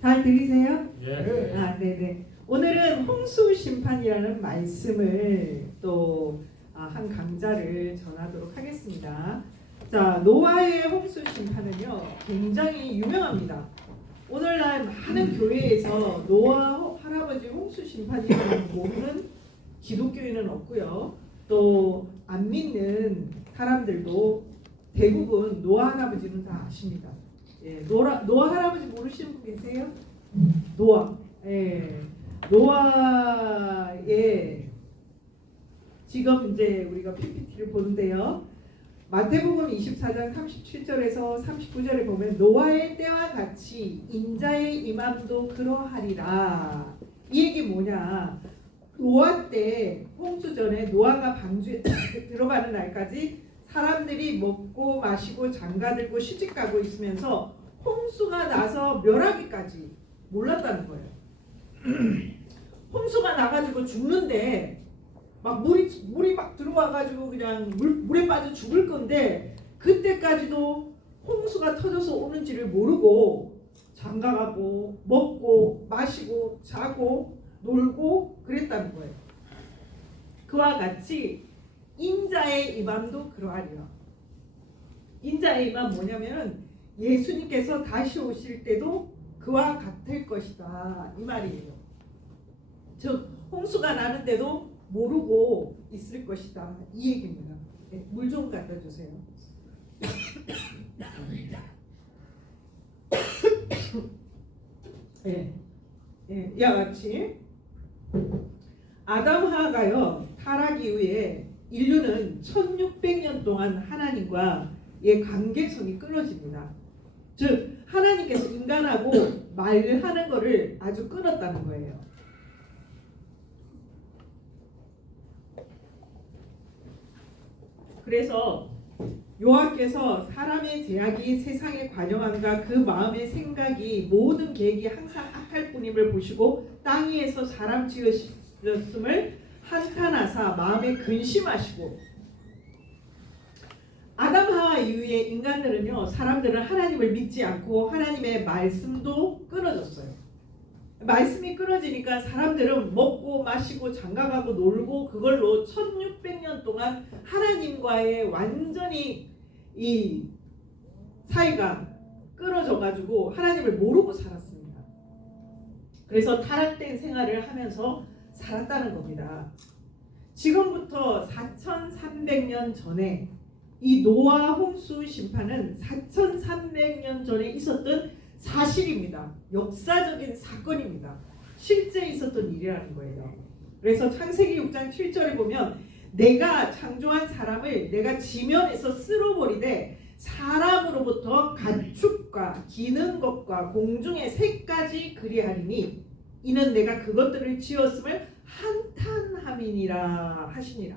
잘 들리세요? 예. 네네. 오늘은 홍수 심판이라는 말씀을 또 한 강좌를 전하도록 하겠습니다. 자, 노아의 홍수 심판은요 굉장히 유명합니다. 오늘날 많은 교회에서 노아 할아버지 홍수 심판이라는 모르는 기독교인은 없고요. 또 안 믿는 사람들도 대부분 노아 할아버지는 다 아십니다. 예, 노아 할아버지 모르시는 분 계세요? 노아. 예. 노아의 지금 이제 우리가 PPT를 보는데요. 마태복음 24장 37절에서 39절에 보면 노아의 때와 같이 인자의 임함도 그러하리라. 이 얘기 뭐냐? 노아 때 홍수 전에 노아가 방주에 들어가는 날까지 사람들이 먹고 마시고 장가들고 시집가고 있으면서 홍수가 나서 멸하기까지 몰랐다는 거예요. 홍수가 나가지고 죽는데 막 물이 막 들어와가지고 그냥 물에 빠져 죽을 건데 그때까지도 홍수가 터져서 오는지를 모르고 장가가고 먹고 마시고 자고 놀고 그랬다는 거예요. 그와 같이 인자의 임함도 그러하리라. 인자의 임함 뭐냐면은 예수님께서 다시 오실 때도 그와 같을 것이다 이 말이에요. 즉 홍수가 나는데도 모르고 있을 것이다 이 얘기입니다. 네, 물 좀 갖다 주세요. 네, 네, 이와 같이 아담 하와가요 타락 이후에 인류는 1600년 동안 하나님과의 관계성이 끊어집니다. 즉 하나님께서 인간하고 말하는 거를 아주 끊었다는 거예요. 그래서 여호와께서 사람의 제약이 세상의 관영함과 그 마음의 생각이 모든 계획이 항상 악할 뿐임을 보시고 땅 위에서 사람 지으셨음을 한탄하사 마음에 근심하시고 아담 하와 이후에 인간들은요 사람들은 하나님을 믿지 않고 하나님의 말씀도 끊어졌어요. 말씀이 끊어지니까 사람들은 먹고 마시고 장가가고 놀고 그걸로 1600년 동안 하나님과의 완전히 이 사이가 끊어져 가지고 하나님을 모르고 살았습니다. 그래서 타락된 생활을 하면서 살았다는 겁니다. 지금부터 4300년 전에 이 노아 홍수 심판은 4300년 전에 있었던 사실입니다. 역사적인 사건입니다. 실제 있었던 일이라는 거예요. 그래서 창세기 6장 7절에 보면 내가 창조한 사람을 내가 지면에서 쓸어버리되 사람으로부터 가축과 기는 것과 공중의 새까지 그리하리니 이는 내가 그것들을 지었음을 한탄함이니라 하시니라.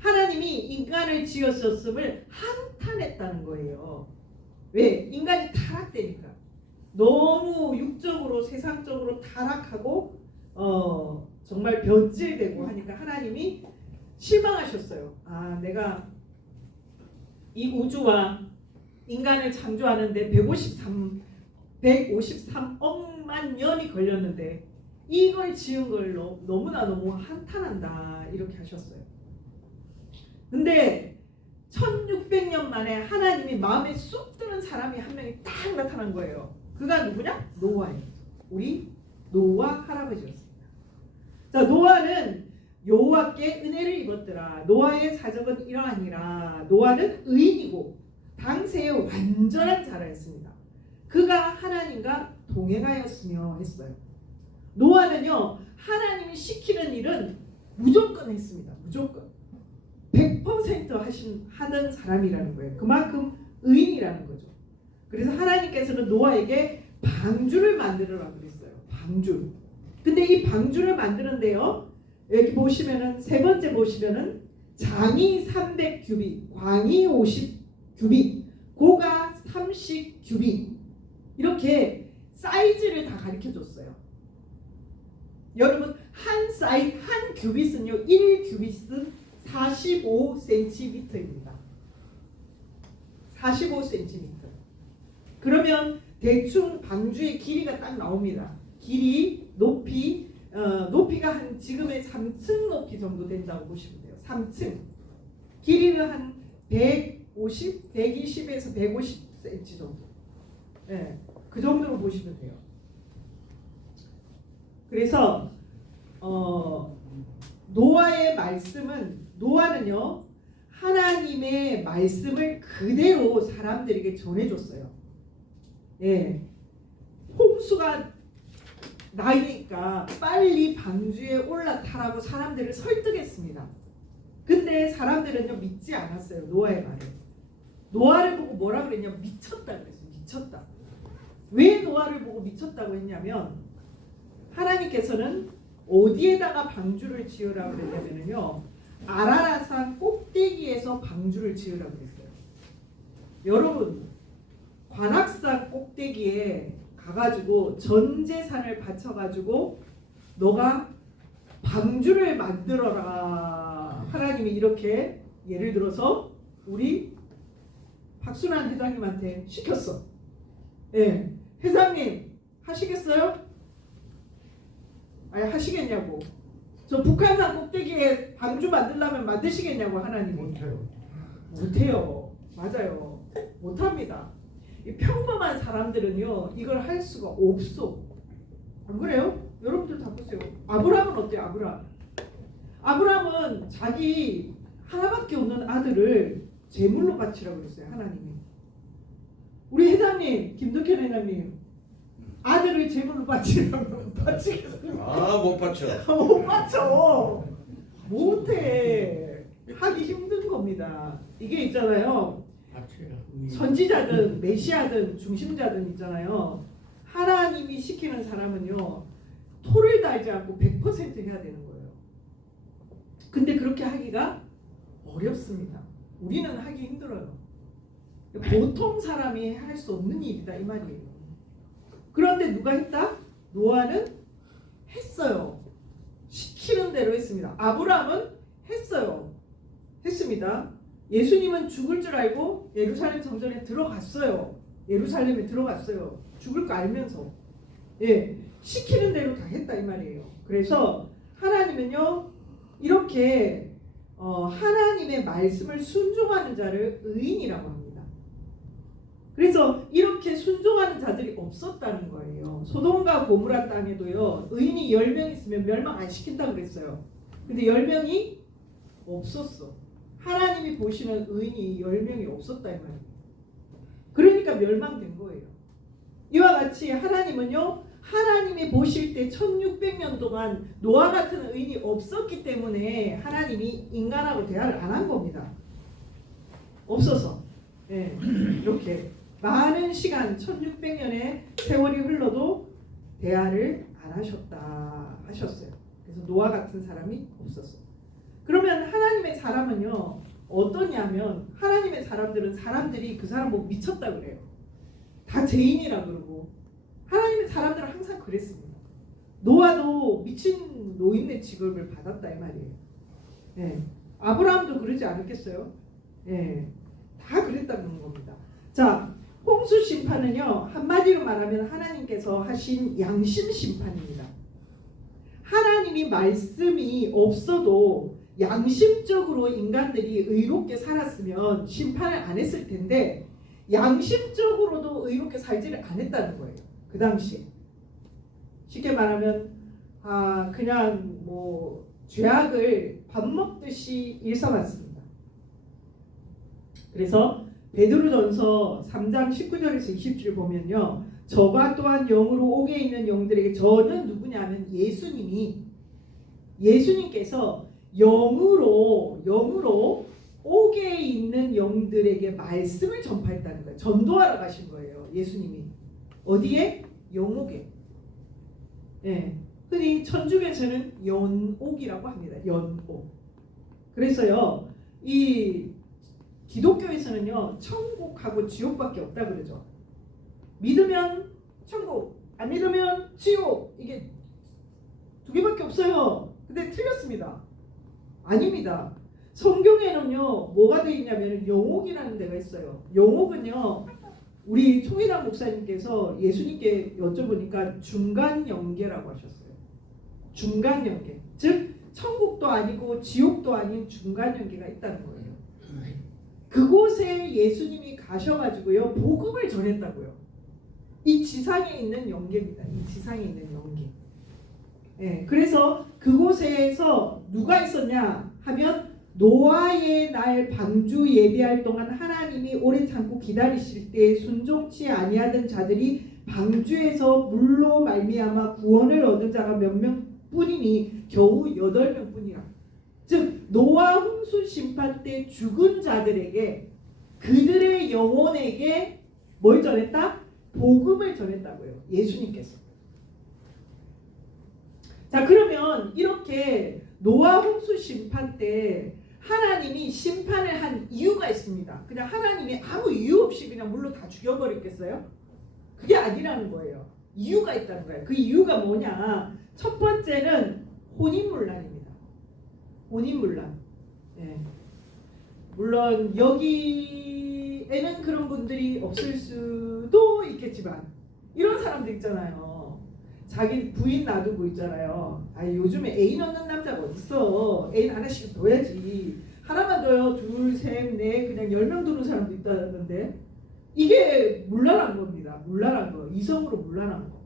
하나님이 인간을 지었었음을 한탄했다는 거예요. 왜? 인간이 타락되니까. 너무 육적으로 세상적으로 타락하고 정말 변질되고 하니까 하나님이 실망하셨어요. 내가 이 우주와 인간을 창조하는데 153억만 년이 걸렸는데 이걸 지은 걸로 너무나 너무 한탄한다 이렇게 하셨어요. 근데 1600년 만에 하나님이 마음에 쑥 드는 사람이 한 명이 딱 나타난 거예요. 그가 누구냐? 노아예요. 우리 노아 할아버지였습니다. 자, 노아는 여호와께 은혜를 입었더라. 노아의 사적은 이러하니라. 노아는 의인이고 당세의 완전한 자라였습니다. 그가 하나님과 동행하였으며 했어요. 노아는요 하나님이 시키는 일은 무조건 했습니다. 무조건 100% 하던 사람이라는 거예요. 그만큼 의인이라는 거죠. 그래서 하나님께서는 노아에게 방주를 만들어라 그랬어요. 방주. 근데 이 방주를 만드는데요. 여기 보시면은 세 번째 보시면은 장이 300규빗, 광이 50규빗, 고가 30규빗 이렇게 사이즈를 다 가르쳐 줬어요. 여러분 한 규빗은요 1규빗은 45cm입니다. 45cm. 그러면 대충 방주의 길이가 딱 나옵니다. 길이, 높이, 높이가 한 지금의 3층 높이 정도 된다고 보시면 돼요. 3층. 길이는 한 150, 120에서 150cm 정도. 예, 그 정도로 보시면 돼요. 그래서 노아의 말씀은, 노아는요 하나님의 말씀을 그대로 사람들에게 전해줬어요. 예, 홍수가 나니까 빨리 방주에 올라타라고 사람들을 설득했습니다. 근데 사람들은요 믿지 않았어요. 노아의 말을. 노아를 보고 뭐라 그랬냐, 미쳤다 그랬어요. 미쳤다. 왜 노아를 보고 미쳤다고 했냐면, 하나님께서는 어디에다가 방주를 지으라고 그랬냐면요, 아라라산 꼭대기에서 방주를 지으라고 그랬어요. 여러분, 관악산 꼭대기에 가가지고 전 재산을 바쳐가지고 너가 방주를 만들어라, 하나님이 이렇게 예를 들어서 우리 박순환 회장님한테 시켰어. 예, 회장님 하시겠어요? 아니, 하시겠냐고. 저 북한산 꼭대기에 방주 만들려면 만드시겠냐고. 하나님 못해요. 맞아요, 못합니다. 이 평범한 사람들은요 이걸 할 수가 없어. 안 그래요? 여러분들 다 보세요. 아브라함은 어때요? 아브라함은 자기 하나밖에 없는 아들을 제물로 바치라고 그랬어요. 하나님이. 우리 회장님, 김덕현 회장님, 아들을 제물로 바치라면 바치겠어요? 못 받쳐. 못 바쳐. 못해. 하기 힘든 겁니다. 이게 있잖아요, 선지자든 메시아든 중심자든 있잖아요, 하나님이 시키는 사람은요 토를 달지 않고 100% 해야 되는 거예요. 근데 그렇게 하기가 어렵습니다. 우리는 하기 힘들어요. 보통 사람이 할 수 없는 일이다 이 말이에요. 그런데 누가 했다? 노아는 했어요. 시키는 대로 했습니다. 아브라함은 했어요. 했습니다. 예수님은 죽을 줄 알고 예루살렘 성전에 들어갔어요. 예루살렘에 들어갔어요. 죽을 거 알면서. 예, 시키는 대로 다 했다 이 말이에요. 그래서 하나님은요 이렇게 하나님의 말씀을 순종하는 자를 의인이라고 합니다. 그래서 이렇게 순종하는 자들이 없었다는 거예요. 소돔과 고무라 땅에도요 의인이 10명 있으면 멸망 안 시킨다고 그랬어요. 근데 10명이 없었어. 하나님이 보시는 의인이 10명이 없었다 이 말이에요. 그러니까 멸망된 거예요. 이와 같이 하나님은요 하나님이 보실 때 1600년 동안 노아 같은 의인이 없었기 때문에 하나님이 인간하고 대화를 안 한 겁니다. 없어서. 네, 이렇게 많은 시간 1600년의 세월이 흘러도 대화를 안 하셨어요. 그래서 노아 같은 사람이 없었어요. 그러면 하나님의 사람은요 어떠냐면, 하나님의 사람들은 사람들이 그 사람 보고 미쳤다 그래요. 다 죄인이라 그러고. 하나님의 사람들은 항상 그랬습니다. 노아도 미친 노인네 취급을 받았다 이 말이에요. 예, 아브라함도 그러지 않았겠어요? 예, 다 그랬다는 겁니다. 자, 홍수 심판은요 한마디로 말하면 하나님께서 하신 양심 심판입니다. 하나님이 말씀이 없어도 양심적으로 인간들이 의롭게 살았으면 심판을 안 했을 텐데 양심적으로도 의롭게 살지를 안 했다는 거예요. 그 당시에. 쉽게 말하면 그냥 뭐 죄악을 밥 먹듯이 일삼았습니다. 그래서 베드로전서 3장 19절에서 20절 보면요, 저가 또한 영으로 옥에 있는 영들에게, 저는 누구냐면 예수님께서 영으로 옥에 있는 영들에게 말씀을 전파했다는 거예요. 전도하러 가신 거예요. 예수님이. 어디에? 영옥에. 예, 흔히 천주교에서는 연옥이라고 합니다. 연옥. 그래서요 이 기독교에서는요 천국하고 지옥밖에 없다 그러죠. 믿으면 천국, 안 믿으면 지옥, 이게 두 개밖에 없어요. 근데 틀렸습니다. 아닙니다. 성경에는요 뭐가 되어 있냐면 영옥이라는 데가 있어요. 영옥은요 우리 총회당 목사님께서 예수님께 여쭤보니까 중간 영계라고 하셨어요. 중간 영계. 즉 천국도 아니고 지옥도 아닌 중간 영계가 있다는 거예요. 그곳에 예수님이 가셔가지고요 복음을 전했다고요. 이 지상에 있는 영계입니다. 이 지상에 있는 영계. 예, 그래서 그곳에서 누가 있었냐 하면 노아의 날 방주 예비할 동안 하나님이 오래 참고 기다리실 때 순종치 아니하던 자들이 방주에서 물로 말미암아 구원을 얻은 자가 몇 명뿐이니 겨우 8명뿐이라. 즉 노아 홍수 심판 때 죽은 자들에게 그들의 영혼에게 뭘 전했다? 복음을 전했다고요. 예수님께서. 자, 그러면 이렇게 노아 홍수 심판 때 하나님이 심판을 한 이유가 있습니다. 그냥 하나님이 아무 이유 없이 그냥 물로 다 죽여버렸겠어요? 그게 아니라는 거예요. 이유가 있다는 거예요. 그 이유가 뭐냐? 첫 번째는 혼인문란입니다. 혼인문란. 예. 물론 여기에는 그런 분들이 없을 수도 있겠지만 이런 사람들 있잖아요. 자기 부인 놔두고 있잖아요. 아, 요즘에 애인 없는 남자가 어딨어. 애인 하나씩 둬야지. 하나만 둬요. 둘, 셋, 넷 그냥 10명 두는 사람도 있다는데 이게 문란한 겁니다. 문란한 거. 이성으로 문란한 거.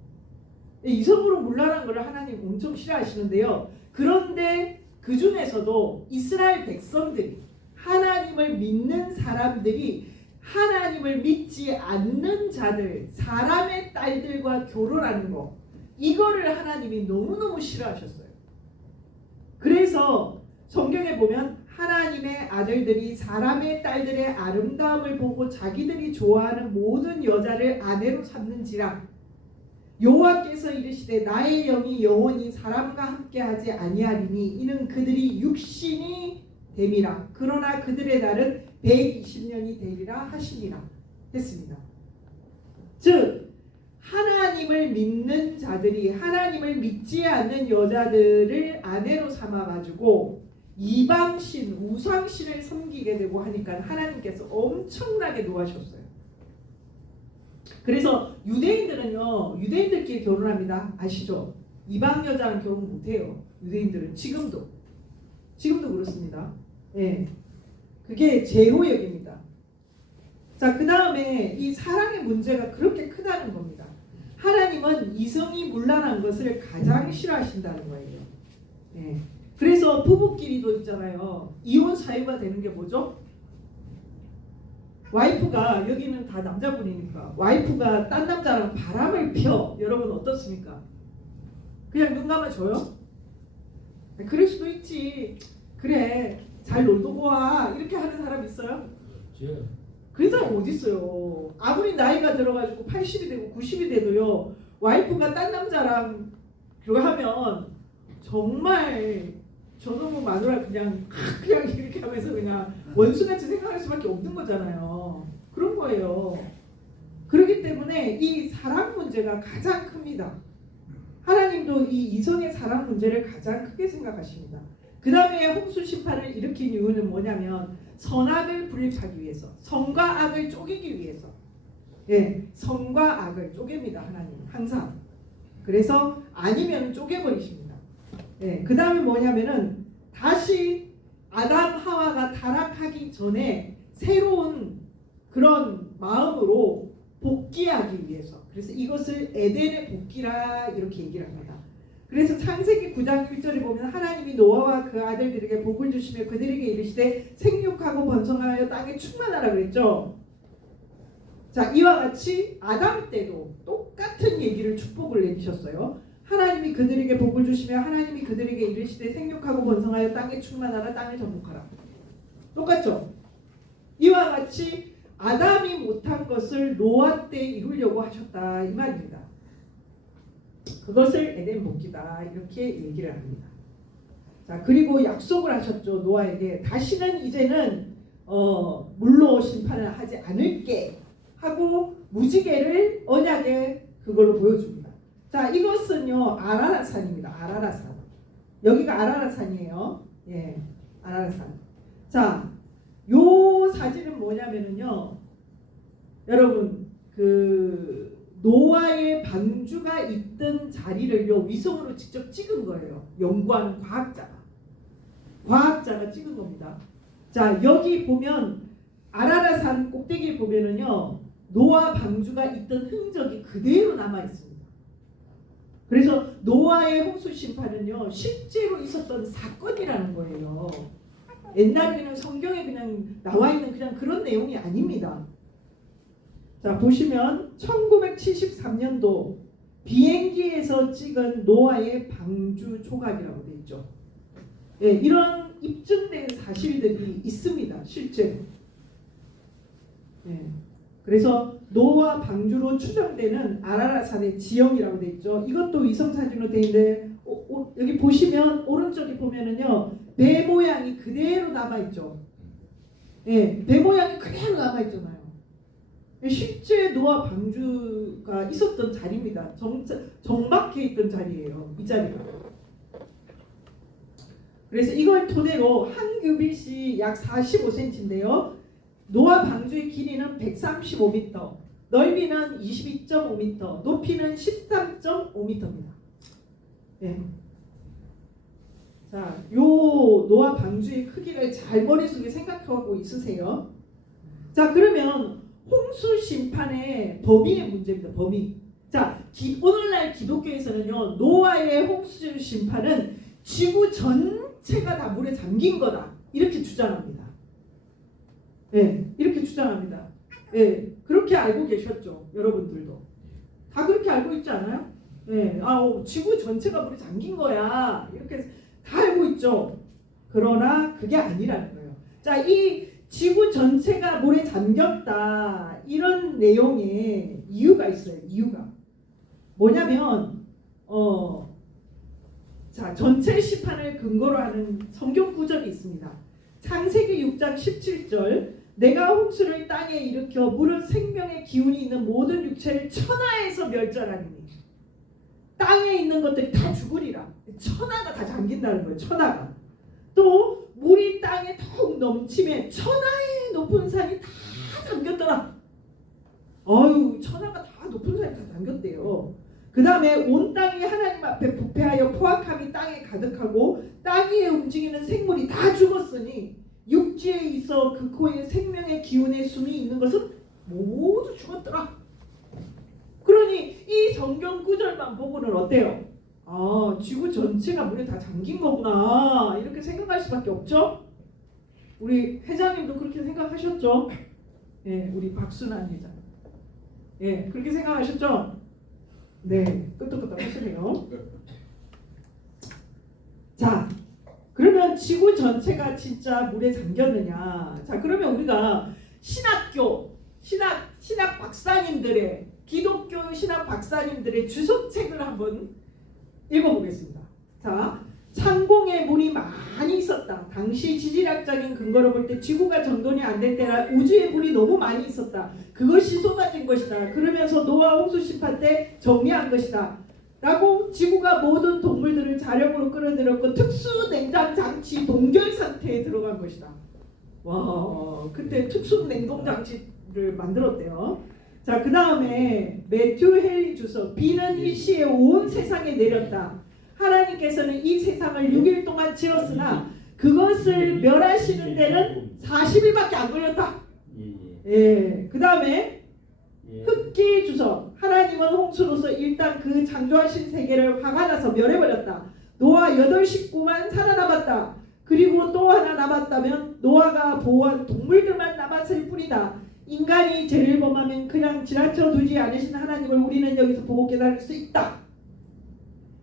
이성으로 문란한 거를 하나님 엄청 싫어하시는데요. 그런데 그 중에서도 이스라엘 백성들이 하나님을 믿는 사람들이 하나님을 믿지 않는 자들, 사람의 딸들과 결혼하는 거 이거를 하나님이 너무너무 싫어하셨어요. 그래서 성경에 보면 하나님의 아들들이 사람의 딸들의 아름다움을 보고 자기들이 좋아하는 모든 여자를 아내로 삼는지라 여호와께서 이르시되 나의 영이 영원히 사람과 함께하지 아니하리니 이는 그들이 육신이 됨이라. 그러나 그들의 날은 120년이 되리라 하시니라 했습니다. 즉 하나님을 믿는 자들이 하나님을 믿지 않는 여자들을 아내로 삼아가지고 이방신, 우상신을 섬기게 되고 하니까 하나님께서 엄청나게 노하셨어요. 그래서 유대인들은요, 유대인들끼리 결혼합니다. 아시죠? 이방 여자랑 결혼 못해요. 유대인들은 지금도 그렇습니다. 예, 그게 제로역입니다. 자, 그 다음에 이 사랑의 문제가 그렇게 크다는 겁니다. 하나님은 이성이 문란한 것을 가장 싫어하신다는 거예요. 예. 그래서 부부끼리도 있잖아요. 이혼 사유가 되는 게 뭐죠? 와이프가, 여기는 다 남자분이니까 와이프가 딴 남자랑 바람을 펴. 여러분 어떻습니까? 그냥 눈 감아줘요? 그럴 수도 있지. 그래 잘 놀고 와. 이렇게 하는 사람 있어요? 그런 사람 어디 있어요? 아무리 나이가 들어가지고 80이 되고 90이 돼도요, 와이프가 딴 남자랑 그거 하면 정말 저놈의 마누라 그냥 이렇게 하면서 그냥 원수같이 생각할 수밖에 없는 거잖아요. 그런 거예요. 그렇기 때문에 이 사랑 문제가 가장 큽니다. 하나님도 이 이성의 사랑 문제를 가장 크게 생각하십니다. 그 다음에 홍수 심판을 일으킨 이유는 뭐냐면 선악을 분립하기 위해서, 선과 악을 쪼개기 위해서. 예, 선과 악을 쪼갭니다. 하나님 항상. 그래서 아니면 쪼개버리십니다. 예, 그 다음에 뭐냐면은 다시 아담 하와가 타락하기 전에 새로운 그런 마음으로 복귀하기 위해서. 그래서 이것을 에덴의 복귀라 이렇게 얘기를 합니다. 그래서 창세기 9장 1절에 보면 하나님이 노아와 그 아들들에게 복을 주시며 그들에게 이르시되 생육하고 번성하여 땅에 충만하라 그랬죠. 자, 이와 같이 아담 때도 똑같은 얘기를 축복을 내리셨어요. 하나님이 그들에게 복을 주시며 하나님이 그들에게 이르시되 생육하고 번성하여 땅에 충만하라, 땅을 정복하라. 똑같죠? 이와 같이 아담이 못한 것을 노아 때 이루려고 하셨다 이 말입니다. 그것을 에덴 복귀다 이렇게 얘기를 합니다. 자, 그리고 약속을 하셨죠. 노아에게 다시는 이제는 물로 심판을 하지 않을게 하고 무지개를 언약에 그걸로 보여줍니다. 자, 이것은요 아라라산입니다. 아라라산. 여기가 아라라산이에요. 예, 아라라산. 자, 요 사진은 뭐냐면은요, 여러분 그 노아의 방주가 있던 자리를요 위성으로 직접 찍은 거예요. 연구하는 과학자가 찍은 겁니다. 자, 여기 보면 아라라산 꼭대기 보면은요 노아 방주가 있던 흔적이 그대로 남아 있습니다. 그래서 노아의 홍수 심판은요 실제로 있었던 사건이라는 거예요. 옛날에 그냥 성경에 그냥 나와 있는 그냥 그런 내용이 아닙니다. 자, 보시면 1973년도 비행기에서 찍은 노아의 방주 조각이라고 되어 있죠. 예, 이런 입증된 사실들이 있습니다. 실제로. 예, 그래서 노아 방주로 추정되는 아라라산의 지형이라고 되어 있죠. 이것도 위성사진으로 되어 있는데 여기 보시면 오른쪽에 보면은요 배 모양이 그대로 남아있죠. 예, 배 모양이 그대로 남아있잖아요. 실제 노아 방주가 있었던 자리입니다. 정박해 있던 자리예요. 이 자리가. 그래서 이걸 토대로 한 규빗이 약 45cm인데요. 노아 방주의 길이는 135m, 넓이는 22.5m, 높이는 13.5m입니다. 예. 자, 요 노아 방주의 크기를 잘 머릿속에 생각하고 있으세요. 자, 그러면 홍수 심판의 범위의 문제입니다. 범위. 자, 오늘날 기독교에서는요 노아의 홍수 심판은 지구 전체가 다 물에 잠긴 거다 이렇게 주장합니다. 예, 이렇게 주장합니다. 예, 그렇게 알고 계셨죠, 여러분들도. 다 그렇게 알고 있지 않아요? 예, 지구 전체가 물에 잠긴 거야 이렇게 다 알고 있죠. 그러나 그게 아니라는 거예요. 자, 이 지구 전체가 물에 잠겼다 이런 내용에 이유가 있어요. 이유가 뭐냐면 자, 전체 심판을 근거로 하는 성경 구절이 있습니다. 창세기 6장 17절 내가 홍수를 땅에 일으켜 물은 생명의 기운이 있는 모든 육체를 천하에서 멸절하리니 땅에 있는 것들이 다 죽으리라. 천하가 다 잠긴다는 거예요. 천하가. 또 물이 땅에 더욱 넘치면 천하의 높은 산이 다 잠겼더라. 천하가 다 높은 산이 다 잠겼대요. 그 다음에 온 땅이 하나님 앞에 부패하여 포악함이 땅에 가득하고 땅 위에 움직이는 생물이 다 죽었으니 육지에 있어 그 코에 생명의 기운의 숨이 있는 것은 모두 죽었더라. 그러니 이 성경 구절만 보고는 어때요? 지구 전체가 물에 다 잠긴 거구나 이렇게 생각할 수밖에 없죠. 우리 회장님도 그렇게 생각하셨죠? 예, 우리 박순환 회장. 예, 그렇게 생각하셨죠? 네, 끄떡끄떡 하시네요. 자, 그러면 지구 전체가 진짜 물에 잠겼느냐? 자, 그러면 우리가 신학 박사님들의 기독교 신학 박사님들의 주석책을 한번 읽어보겠습니다. 자, 창공에 물이 많이 있었다. 당시 지질학적인 근거로 볼 때 지구가 정돈이 안 될 때라 우주에 물이 너무 많이 있었다. 그것이 쏟아진 것이다. 그러면서 노아 홍수 심판 때 정리한 것이다. 라고 지구가 모든 동물들을 자력으로 끌어들였고 특수 냉장 장치 동결 상태에 들어간 것이다. 와, 그때 특수 냉동 장치를 만들었대요. 자, 그 다음에 매튜 헨리 주석 비는 일시에 온 세상에 내렸다. 하나님께서는 이 세상을 6일 동안 지었으나 그것을 멸하시는 데는 40일밖에 안 걸렸다. 예. 그 다음에 흑기 주석 하나님은 홍수로서 일단 그 창조하신 세계를 화가 나서 멸해버렸다. 노아 8식구만 살아남았다. 그리고 또 하나 남았다면 노아가 보호한 동물들만 남았을 뿐이다. 인간이 죄를 범하면 그냥 지나쳐 두지 않으신 하나님을 우리는 여기서 보고 깨달을 수 있다.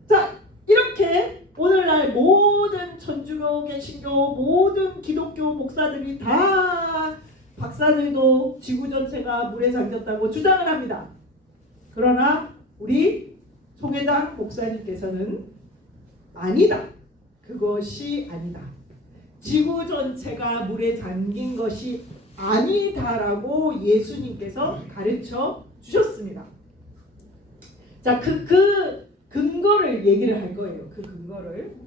자, 이렇게 오늘날 모든 천주교, 개신교, 모든 기독교 목사들이 다 박사들도 지구 전체가 물에 잠겼다고 주장을 합니다. 그러나 우리 송혜당 목사님께서는 아니다. 그것이 아니다. 지구 전체가 물에 잠긴 것이 아니다라고 예수님께서 가르쳐 주셨습니다. 자, 그 근거를 얘기를 할 거예요. 그 근거를.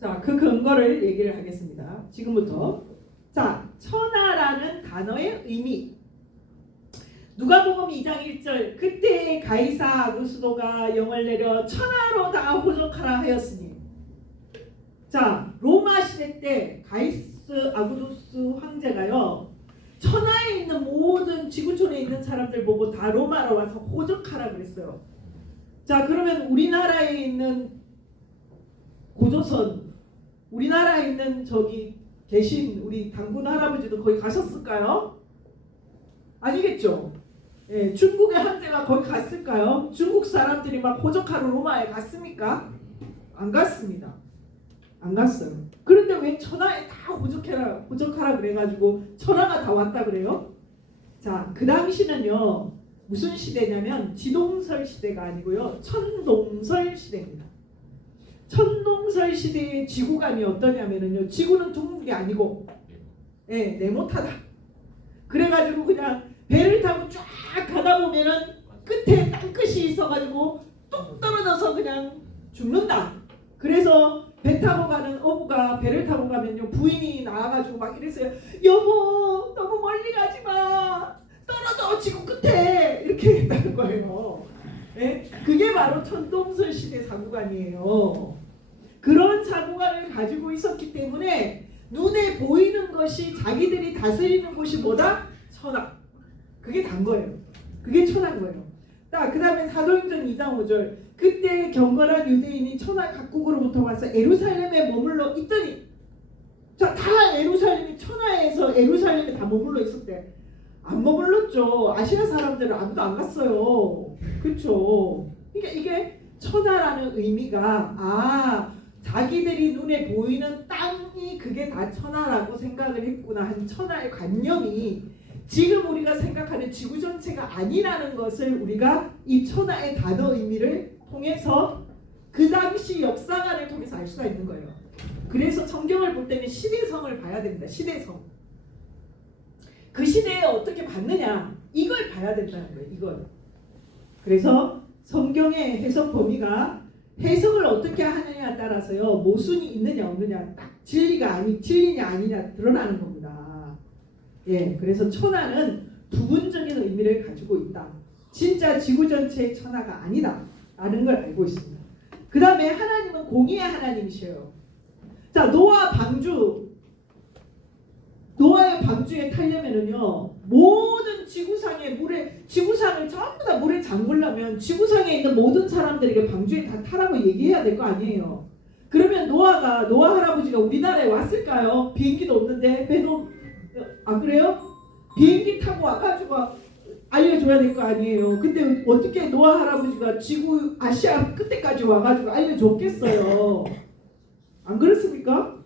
자, 그 근거를 얘기를 하겠습니다. 지금부터. 자, 천하라는 단어의 의미. 누가복음 2장 1절 그때 가이사 아구스도가 영을 내려 천하로 다 호적하라 하였으니. 자, 로마 시대 때 가이스 아구도스 황제가요 천하에 있는 모든 지구촌에 있는 사람들 보고 다 로마로 와서 호적하라 그랬어요. 자, 그러면 우리나라에 있는 고조선, 우리나라에 있는 저기 계신 우리 당군 할아버지도 거기 가셨을까요? 아니겠죠. 예, 중국의 황제가 거기 갔을까요? 중국 사람들이 막 호적하러 로마에 갔습니까? 안 갔습니다. 안 갔어요. 그런데 왜 천하에 다 호적하라 그래가지고 천하가 다 왔다 그래요? 자, 그 당시는요 무슨 시대냐면 지동설 시대가 아니고요 천동설 시대입니다. 천동설 시대의 지구감이 어떠냐면요 지구는 동물이 아니고 네모타다. 그래가지고 그냥 배를 타고 쫙 가다 보면은 끝에 땅끝이 있어가지고 뚝 떨어져서 그냥 죽는다. 그래서 배 타고 가는 어부가 배를 타고 가면요 부인이 나와가지고 막 이랬어요. 여보 너무 멀리 가지마 떨어져 지구 끝에 이렇게 했다는 거예요. 네? 그게 바로 천동설 시대 사고관이에요. 그런 사고관을 가지고 있었기 때문에 눈에 보이는 것이 자기들이 다스리는 곳이 뭐다? 천하. 그게 단 거예요. 그게 천한 거예요. 그 다음에 사도행전 2장 5절 그때 경건한 유대인이 천하 각국으로부터 와서 에루살렘에 머물러 있더니. 자, 다 에루살렘이 천하에서 에루살렘에 다 머물러 있었대. 안 머물렀죠. 아시아 사람들은 아무도 안 갔어요. 그렇죠. 그러니까 이게 천하라는 의미가 자기들이 눈에 보이는 땅이 그게 다 천하라고 생각을 했구나 한 천하의 관념이 지금 우리가 생각하는 지구 전체가 아니라는 것을 우리가 이 천하의 단어 의미를 통해서 그 당시 역사관을 통해서 알 수가 있는 거예요. 그래서 성경을 볼 때는 시대성을 봐야 됩니다. 시대성. 그 시대에 어떻게 봤느냐 이걸 봐야 된다는 거예요. 이걸. 그래서 성경의 해석 범위가 해석을 어떻게 하느냐에 따라서요 모순이 있느냐 없느냐 딱 진리냐 아니냐 드러나는 겁니다. 예, 그래서 천하는 부분적인 의미를 가지고 있다. 진짜 지구 전체의 천하가 아니다 라는 걸 알고 있습니다. 그 다음에 하나님은 공의의 하나님이셔요. 자, 노아의 방주에 타려면은요 모든 지구상을 전부 다 물에 잠그려면 지구상에 있는 모든 사람들에게 방주에 다 타라고 얘기해야 될 거 아니에요. 그러면 노아 할아버지가 우리나라에 왔을까요? 비행기도 없는데 배도 안 그래요? 비행기 타고 와가지고 알려줘야 될 거 아니에요. 근데 어떻게 노아 할아버지가 지구 아시아 끝에까지 와가지고 알려줬겠어요? 안 그렇습니까?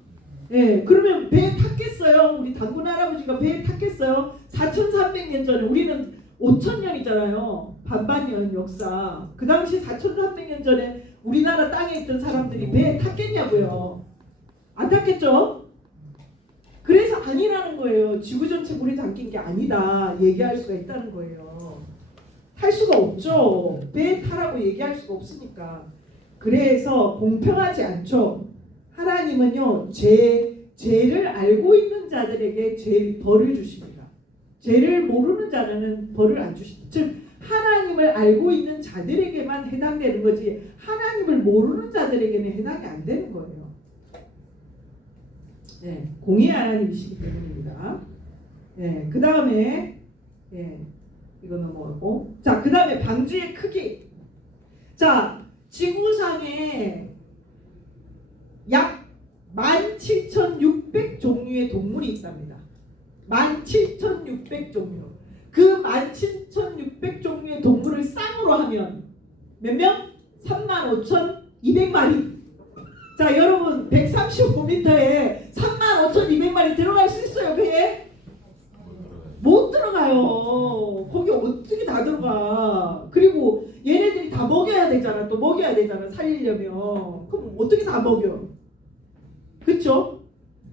예, 그러면 배에 탔겠어요? 우리 당군 할아버지가 배에 탔겠어요? 4,300년 전에 우리는 5,000년이잖아요. 반반년 역사. 그 당시 4,300년 전에 우리나라 땅에 있던 사람들이 배에 탔겠냐고요? 안 탔겠죠? 그래서 아니라는 거예요. 지구 전체 물에 잠긴 게 아니다. 얘기할 수가 있다는 거예요. 탈 수가 없죠. 배에 타라고 얘기할 수가 없으니까. 그래서 공평하지 않죠. 하나님은요 죄를 알고 있는 자들에게 벌을 주십니다. 죄를 모르는 자는 벌을 안 주십니다. 즉 하나님을 알고 있는 자들에게만 해당되는 거지 하나님을 모르는 자들에게는 해당이 안 되는 거예요. 네, 공의의 하나님이시기 때문입니다. 네, 그 다음에 이거 넘어가고 자, 그 다음에 방주의 크기. 자, 지구상에 약 17,600종류의 동물이 있답니다. 17,600종류. 그 17,600종류의 동물을 쌍으로 하면 몇 명? 35,200마리. 자, 여러분 135m에 35,200마리 들어갈 수 있어요, 배에? 못 들어가요. 거기 어떻게 다 들어가. 그리고 얘네들이 다 먹여야 되잖아. 또 먹여야 되잖아. 살리려면. 그럼 어떻게 다 먹여? 그쵸?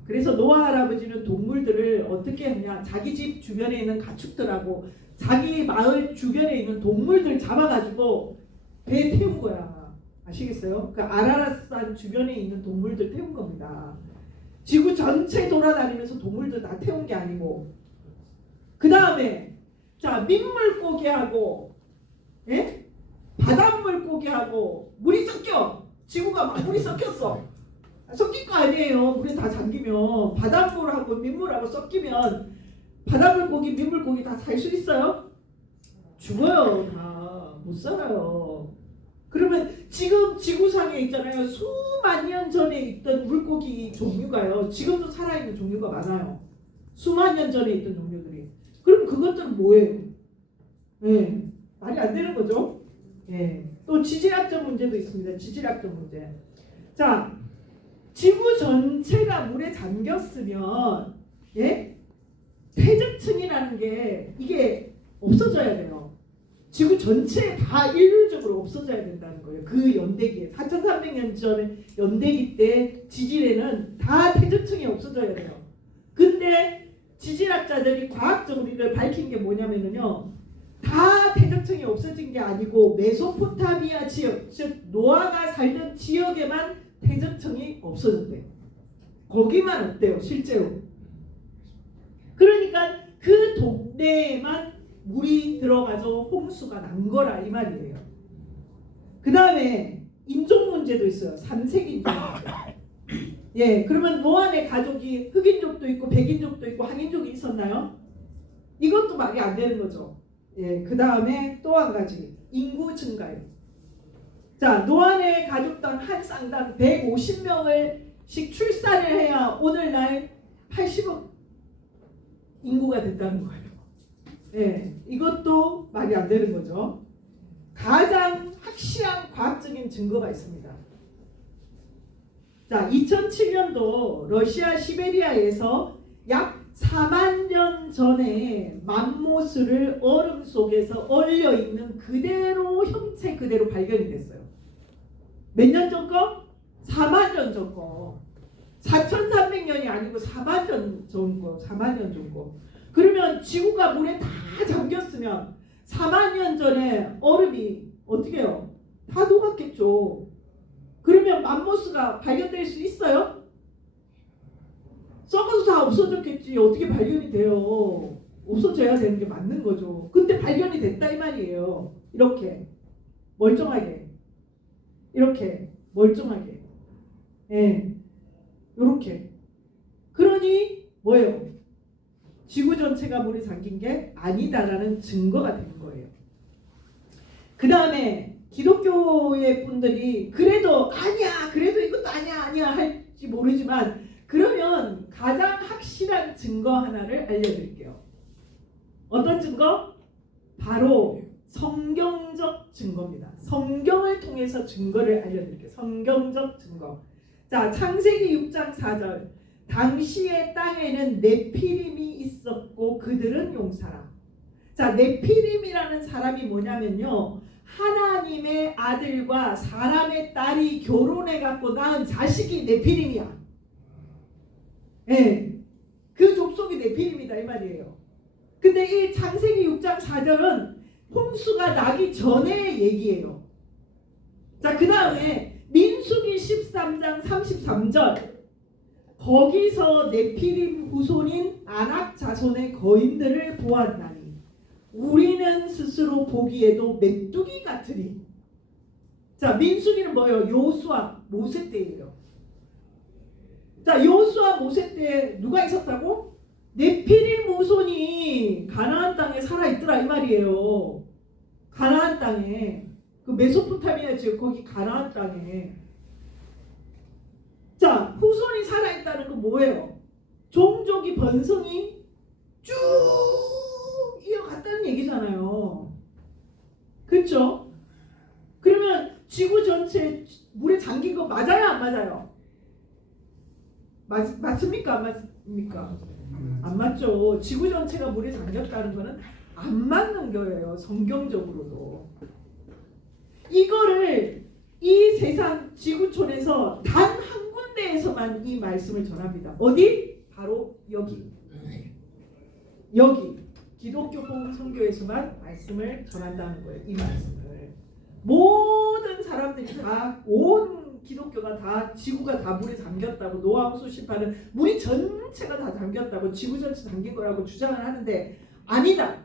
그래서 노아 할아버지는 동물들을 어떻게 하냐. 자기 집 주변에 있는 가축들하고 자기 마을 주변에 있는 동물들 잡아가지고 배에 태운 거야. 아시겠어요? 그 아라랏산 주변에 있는 동물들 태운 겁니다. 지구 전체 돌아다니면서 동물들 다 태운 게 아니고. 그 다음에 자 민물고기하고 예? 바닷물고기하고 물이 섞여. 지구가 막 물이 섞였어. 섞일 거 아니에요. 물에 다 잠기면. 바닷물하고 민물하고 섞이면 바닷물고기 민물고기 다 살 수 있어요? 죽어요. 다 못 살아요. 그러면 지금 지구상에 있잖아요. 수만 년 전에 있던 물고기 종류가요. 지금도 살아있는 종류가 많아요. 수만 년 전에 있던 종류들이. 그럼 그것들은 뭐예요? 네, 말이 안 되는 거죠. 네. 또 지질학적 문제도 있습니다. 지질학적 문제. 자, 지구 전체가 물에 잠겼으면 예? 퇴적층이라는 게 이게 없어져야 돼요. 지구 전체에 다 일률적으로 없어져야 된다는 거예요. 그 연대기에 4,300년 전에 연대기 때 지질에는 다 퇴적층이 없어져야 돼요. 근데 지질학자들이 과학적으로 이걸 밝힌 게 뭐냐면요, 다 퇴적층이 없어진 게 아니고 메소포타미아 지역, 즉 노아가 살던 지역에만 퇴적층이 없어졌대요. 거기만 없대요, 실제로. 그러니까 그 동네에만 물이 들어가서 홍수가 난 거라 이 말이에요. 그 다음에 인종 문제도 있어요. 3세기 인종 문제. 예, 그러면 노아의 가족이 흑인족도 있고 백인족도 있고 한인족이 있었나요? 이것도 말이 안 되는 거죠. 예, 그 다음에 또 한 가지 인구 증가요. 자, 노아의 가족당 한 쌍당 150명을씩 출산을 해야 오늘날 80억 인구가 된다는 거예요. 예, 이것도 말이 안 되는 거죠. 가장 확실한 과학적인 증거가 있습니다. 자, 2007년도 러시아 시베리아에서 약 4만 년 전에 맘모스를 얼음 속에서 얼려 있는 그대로 형체 그대로 발견이 됐어요. 몇 년 전 거? 4만 년 전 거. 4,300년이 아니고 4만 년 전 거. 4만 년 전 거. 그러면 지구가 물에 다 잠겼으면 4만 년 전에 얼음이 어떻게 해요? 다 녹았겠죠. 그러면 맘모스가 발견될 수 있어요? 썩어서 다 없어졌겠지. 어떻게 발견이 돼요? 없어져야 되는 게 맞는 거죠. 근데 발견이 됐다 이 말이에요. 이렇게 멀쩡하게, 이렇게 멀쩡하게, 예, 이렇게. 그러니 뭐예요? 지구 전체가 물에 잠긴 게 아니다라는 증거가 되는 거예요. 그 다음에 기독교의 분들이 그래도 아니야, 그래도 이것도 아니야 할지 모르지만, 그러면 가장 확실한 증거 하나를 알려드릴게요. 어떤 증거? 바로 성경적 증거입니다. 성경을 통해서 증거를 알려드릴게요. 성경적 증거. 자, 창세기 6장 4절. 당시의 땅에는 네피림이 있었고 그들은 용사라. 자, 네피림이라는 사람이 뭐냐면요, 하나님의 아들과 사람의 딸이 결혼해 갖고 낳은 자식이 네피림이야. 예, 그 족속이 네피림이다 이 말이에요. 근데 이 창세기 6장 4절은 홍수가 나기 전의 얘기예요. 자, 그 다음에 민수기 13장 33절. 거기서 네피림 후손인 아낙 자손의 거인들을 보았나니 우리는 스스로 보기에도 메뚜기 같으니. 자, 민수기는 뭐예요? 요수아 모세 때예요. 자, 요수아 모세 때 누가 있었다고? 네피림 후손이 가나안 땅에 살아있더라 이 말이에요. 가나안 땅에, 그 메소포타미아 지역 거기 가나안 땅에. 자, 후손이 살아있다는 건 뭐예요? 종족이 번성이 쭉 이어갔다는 얘기잖아요. 그렇죠? 그러면 지구 전체 물에 잠긴 거 맞아요, 안 맞아요? 맞습니까, 안 맞습니까? 안 맞죠. 지구 전체가 물에 잠겼다는 거는 안 맞는 거예요, 성경적으로도. 이거를 이 세상 지구촌에서 단 한 군데에서만 이 말씀을 전합니다. 어디? 바로 여기. 여기 기독교 성교에서만 말씀을 전한다는 거예요. 이 말씀을 모든 사람들이 다, 온 기독교가 다 지구가 다 물에 잠겼다고 노아 홍수 심판은 물이 전체가 다 잠겼다고 지구 전체 잠긴 거라고 주장을 하는데 아니다.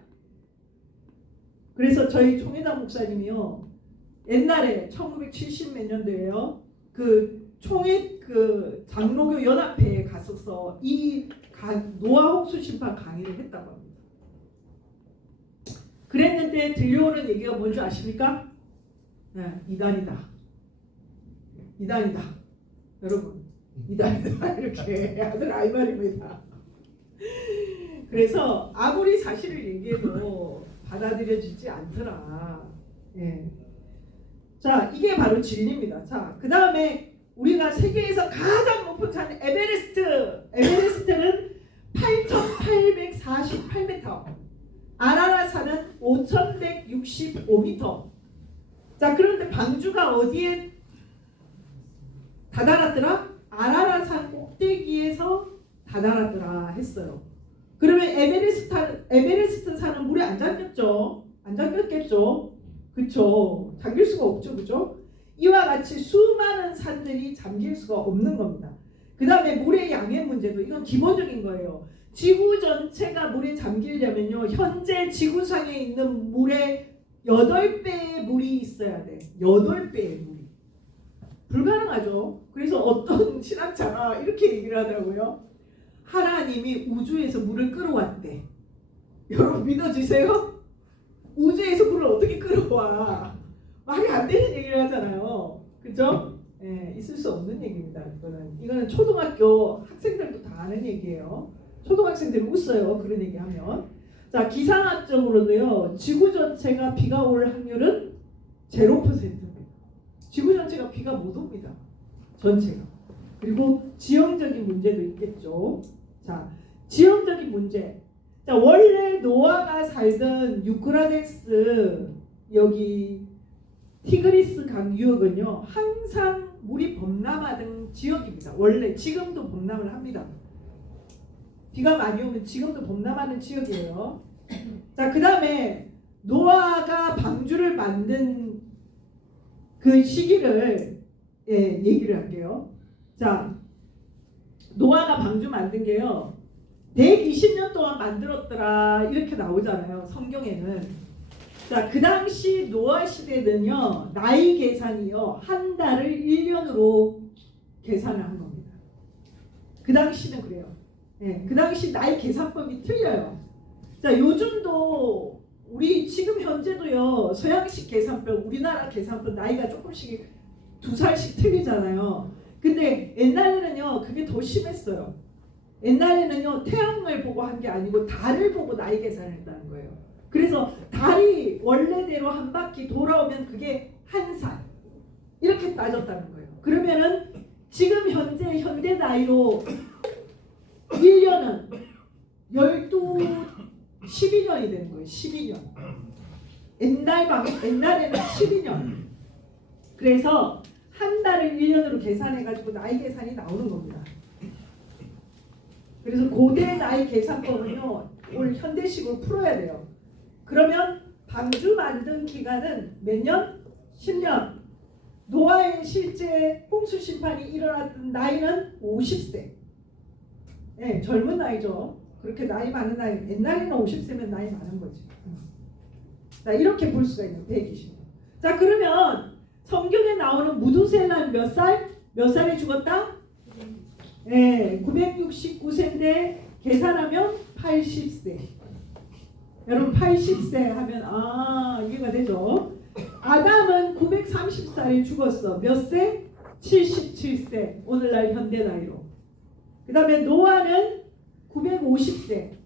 그래서 저희 총회장 목사님이요 옛날에 1970 몇 년도에요 그 총회 그 장로교 연합회에 갔어서 이 노아 홍수 심판 강의를 했다고 합니다. 그랬는데 들려오는 얘기가 뭔지 아십니까? 네, 이단이다. 이단이다. 여러분 이단이다 이렇게 하더라 이 말입니다. 그래서 아무리 사실을 얘기해도 받아들여지지 않더라. 예. 자, 이게 바로 진리입니다. 자, 그 다음에 우리가 세계에서 가장 높은 산 에베레스트. 에베레스트는 8,848m. 아라라산은 5,165m. 자, 그런데 방주가 어디에 다다랐더라? 아라라산 꼭대기에서 다다랐더라 했어요. 그러면 에베레스트 산은 물에 안 잠겼죠? 안 잠겼겠죠? 그쵸? 잠길 수가 없죠, 그죠? 이와 같이 수많은 산들이 잠길 수가 없는 겁니다. 그 다음에 물의 양의 문제도 이건 기본적인 거예요. 지구 전체가 물에 잠기려면요, 현재 지구상에 있는 물의 8배의 물이 있어야 돼. 8배의 물이. 불가능하죠. 그래서 어떤 신학자가 이렇게 얘기를 하더라고요. 하나님이 우주에서 물을 끌어왔대. 여러분 믿어지세요? 우주에서 물을 어떻게 끌어와? 말이 안 되는 얘기를 하잖아요. 그죠? 예, 있을 수 없는 얘기입니다. 이거는 초등학교 학생들도 다 아는 얘기예요. 초등학생들이 웃어요. 그런 얘기하면. 자, 기상학적으로도요. 지구 전체가 비가 올 확률은 0%입니다. 지구 전체가 비가 못 옵니다. 전체가. 그리고 지형적인 문제도 있겠죠. 자, 지형적인 문제. 자, 원래 노아가 살던 유크라데스 여기 티그리스 강 유역은요 항상 물이 범람하던 지역입니다. 원래 지금도 범람을 합니다. 비가 많이 오면 지금도 범람하는 지역이에요. 자, 그 다음에 노아가 방주를 만든 그 시기를 얘기를 할게요. 자, 노아가 방주 만든 게요 120년 동안 만들었더라 이렇게 나오잖아요 성경에는. 자, 그 당시 노아 시대는요 나이 계산이요 한 달을 1년으로 계산을 한 겁니다. 그 당시는 그래요. 네, 그 당시 나이 계산법이 틀려요. 자, 요즘도 우리 지금 현재도요 서양식 계산법 우리나라 계산법 나이가 조금씩 2살씩 틀리잖아요. 근데 옛날에는요 그게 더 심했어요. 옛날에는요 태양을 보고 한 게 아니고 달을 보고 나이 계산을 했다는 거예요. 그래서 달이 원래대로 한 바퀴 돌아오면 그게 한 살 이렇게 따졌다는 거예요. 그러면은 지금 현재 현대 나이로 1년은 12년이 되는 거예요. 12년. 옛날에는 12년. 그래서 한 달을 1년으로 계산해가지고 나이 계산이 나오는 겁니다. 그래서 고대 나이 계산법은요 오늘 현대식으로 풀어야 돼요. 그러면 방주 만든 기간은 몇 년? 10년. 노아의 실제 홍수 심판이 일어났던 나이는 50세. 네, 젊은 나이죠. 그렇게 나이 많은 나이. 옛날에는 50세면 나이 많은 거지. 자, 이렇게 볼 수가 있는 120년. 자, 그러면 성경에 나오는 무두셀라는 몇 살? 몇 살에 죽었다? 네, 969세인데 계산하면 80세. 여러분 80세 하면 이해가 되죠? 아담은 930살에 죽었어. 몇 세? 77세. 오늘날 현대 나이로. 그 다음에 노아는 950세.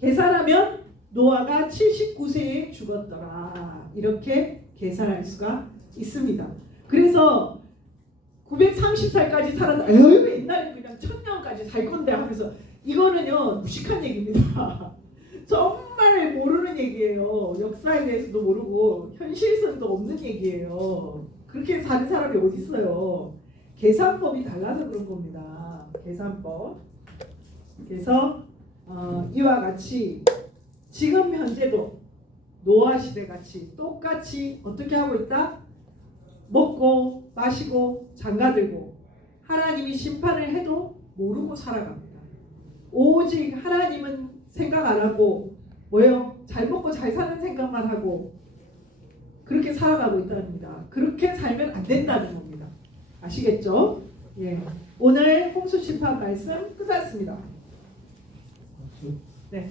계산하면 노아가 79세에 죽었더라. 이렇게 계산할 수가 있습니다. 그래서 930살까지 살았다. 옛날에 그냥 1000년까지 살 건데 하면서 이거는요 무식한 얘기입니다. 정말 모르는 얘기예요. 역사에 대해서도 모르고 현실성도 없는 얘기예요. 그렇게 사는 사람이 어디 있어요. 계산법이 달라서 그런 겁니다. 계산법. 그래서 이와 같이 지금 현재도 노아 시대 같이 똑같이 어떻게 하고 있다? 먹고 마시고 장가들고 하나님이 심판을 해도 모르고 살아갑니다. 오직 하나님은 생각 안 하고 뭐예요? 잘 먹고 잘 사는 생각만 하고 그렇게 살아가고 있답니다. 그렇게 살면 안 된다는 겁니다. 아시겠죠? 예. 오늘 홍수 심판 말씀 끝났습니다. 네.